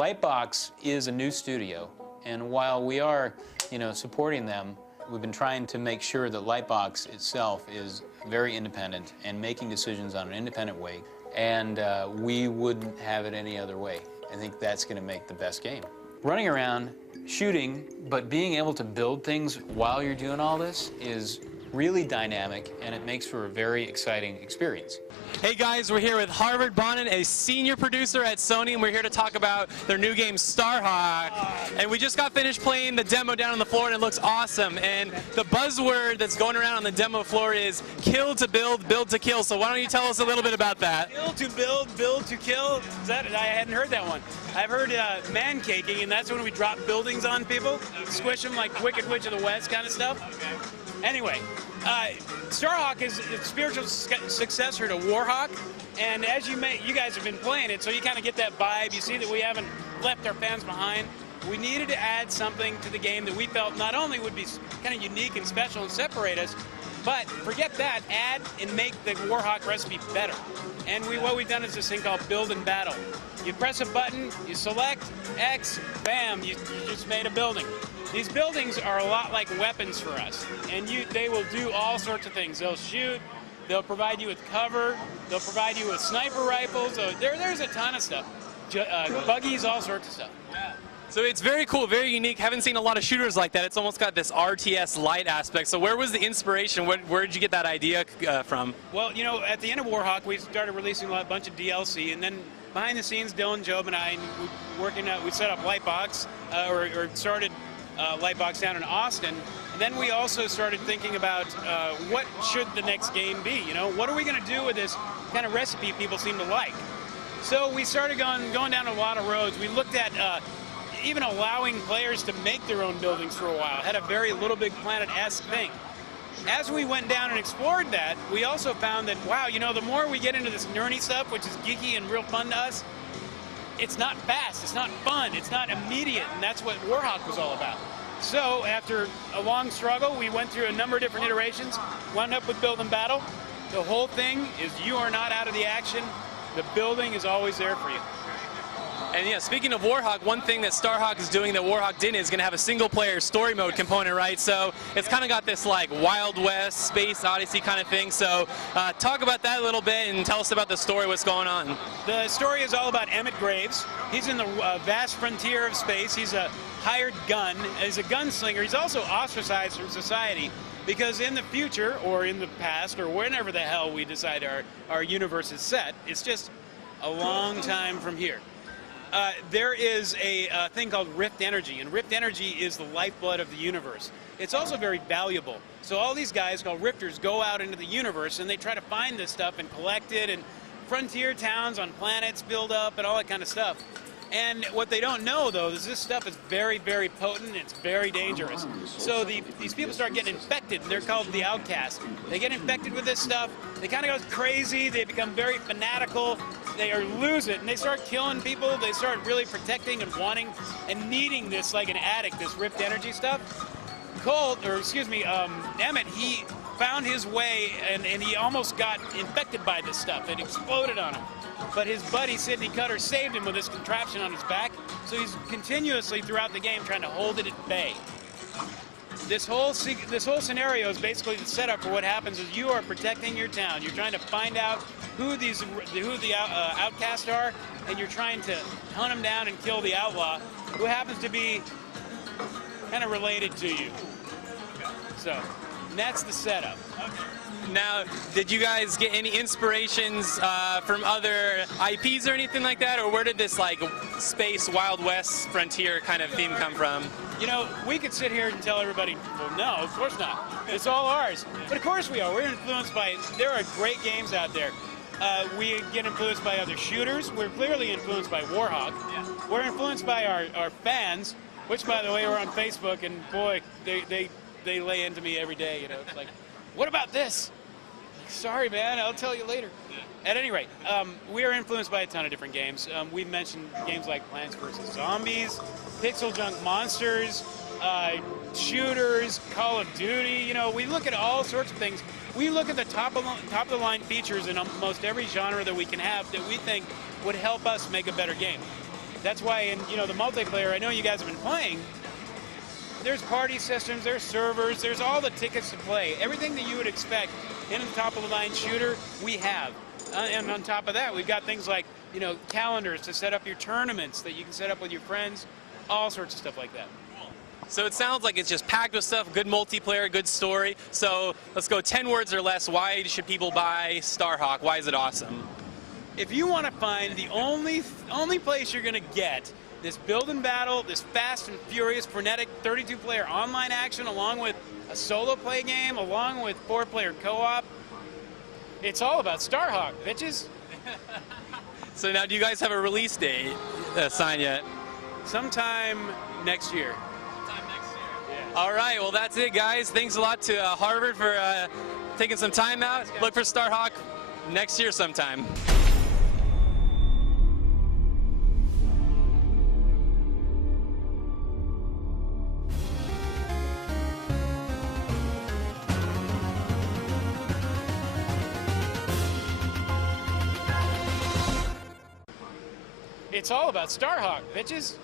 Lightbox is a new studio, and while we are, supporting them, we've been trying to make sure that Lightbox itself is very independent and making decisions on an independent way, and we wouldn't have it any other way. I think that's going to make the best game. Running around, shooting, but being able to build things while you're doing all this is really dynamic, and it makes for a very exciting experience. Hey guys, we're here with Harvard Bonin, a senior producer at Sony, and we're here to talk about their new game, Starhawk. And we just got finished playing the demo down on the floor, and it looks awesome. And the buzzword that's going around on the demo floor is kill to build, build to kill. So why don't you tell us a little bit about that? Kill to build to kill? I hadn't heard that one. I've heard man caking, and that's when we drop buildings on people, squish them like Wicked Witch of the West kind of stuff. Anyway, Starhawk is a spiritual successor to Warhawk, and as you guys have been playing it, so you kind of get that vibe. You see that we haven't left our fans behind. We needed to add something to the game that we felt not only would be kind of unique and special and separate us, but forget that, add and make the Warhawk recipe better. And what we've done is this thing called Build and Battle. You press a button, you select X, bam, you just made a building. These buildings are a lot like weapons for us, and they will do all sorts of things. They'll shoot, they'll provide you with cover, they'll provide you with sniper rifles. There's a ton of stuff. Buggies, all sorts of stuff. Yeah. So it's very cool, very unique. Haven't seen a lot of shooters like that. It's almost got this RTS light aspect. So where was the inspiration? Where did you get that idea from? Well, at the end of Warhawk, we started releasing a bunch of DLC, and then behind the scenes, Dylan, Job, and I, we set up Lightbox, or started Lightbox down in Austin, and then we also started thinking about what should the next game be. What are we going to do with this kind of recipe people seem to like? So we started going down a lot of roads. We looked at even allowing players to make their own buildings for a while. Had a very Little Big Planet-esque thing. As we went down and explored that, we also found that, wow, the more we get into this nerdy stuff, which is geeky and real fun to us, it's not fast, it's not fun, it's not immediate, and that's what Warhawk was all about. So after a long struggle, we went through a number of different iterations, wound up with Build and Battle. The whole thing is you are not out of the action. The building is always there for you. And yeah, speaking of Warhawk, one thing that Starhawk is doing that Warhawk didn't is going to have a single-player story mode component, right? So it's kind of got this like Wild West, Space Odyssey kind of thing. So talk about that a little bit and tell us about the story, what's going on. The story is all about Emmett Graves. He's in the vast frontier of space. He's a hired gun. He's a gunslinger. He's also ostracized from society because in the future, or in the past, or whenever the hell we decide our universe is set, it's just a long time from here. There is a thing called Rift Energy, and Rift Energy is the lifeblood of the universe. It's also very valuable. So all these guys called Rifters go out into the universe and they try to find this stuff and collect it, and frontier towns on planets build up and all that kind of stuff. And what they don't know, though, is this stuff is very, very potent. It's very dangerous. So these people start getting infected, and they're called the outcasts. They get infected with this stuff. They kind of go crazy. They become very fanatical. They lose it, and they start killing people. They start really protecting and wanting and needing this like an addict, this Rift Energy stuff. Emmett, he found his way, and he almost got infected by this stuff. It exploded on him. But his buddy, Sidney Cutter, saved him with this contraption on his back, so he's continuously throughout the game trying to hold it at bay. This whole scenario is basically the setup for what happens is you are protecting your town. You're trying to find out who the outcasts are, and you're trying to hunt them down and kill the outlaw, who happens to be kind of related to you. So that's the setup. Now, did you guys get any inspirations from other IPs or anything like that, or where did this like space Wild West frontier kind of theme come from? We could sit here and tell everybody, well, no, of course not. It's all ours. But of course we are. We're influenced by, there are great games out there. We get influenced by other shooters. We're clearly influenced by Warhawk. Yeah. We're influenced by our fans, which, by the way, we're on Facebook, and boy, they lay into me every day. It's like, what about this? Sorry, man, I'll tell you later. Yeah. At any rate, we are influenced by a ton of different games. We've mentioned games like Plants vs. Zombies, Pixel Junk Monsters, shooters, Call of Duty. We look at all sorts of things. We look at the top of the line features in almost every genre that we can have that we think would help us make a better game. That's why in the multiplayer, I know you guys have been playing. There's party systems, there's servers, there's all the tickets to play. Everything that you would expect in a top-of-the-line shooter, we have. And on top of that, we've got things like calendars to set up your tournaments that you can set up with your friends, all sorts of stuff like that. So it sounds like it's just packed with stuff, good multiplayer, good story. So let's go 10 words or less. Why should people buy Starhawk? Why is it awesome? If you want to find the only place you're going to get this build and battle, this fast and furious, frenetic 32-player online action, along with a solo play game, along with 4-player co-op, it's all about Starhawk, bitches. So now, do you guys have a release date signed yet? Sometime next year. All right, well, that's it, guys. Thanks a lot to Harvard for taking some time out. Look for Starhawk next year sometime. It's all about Starhawk, bitches.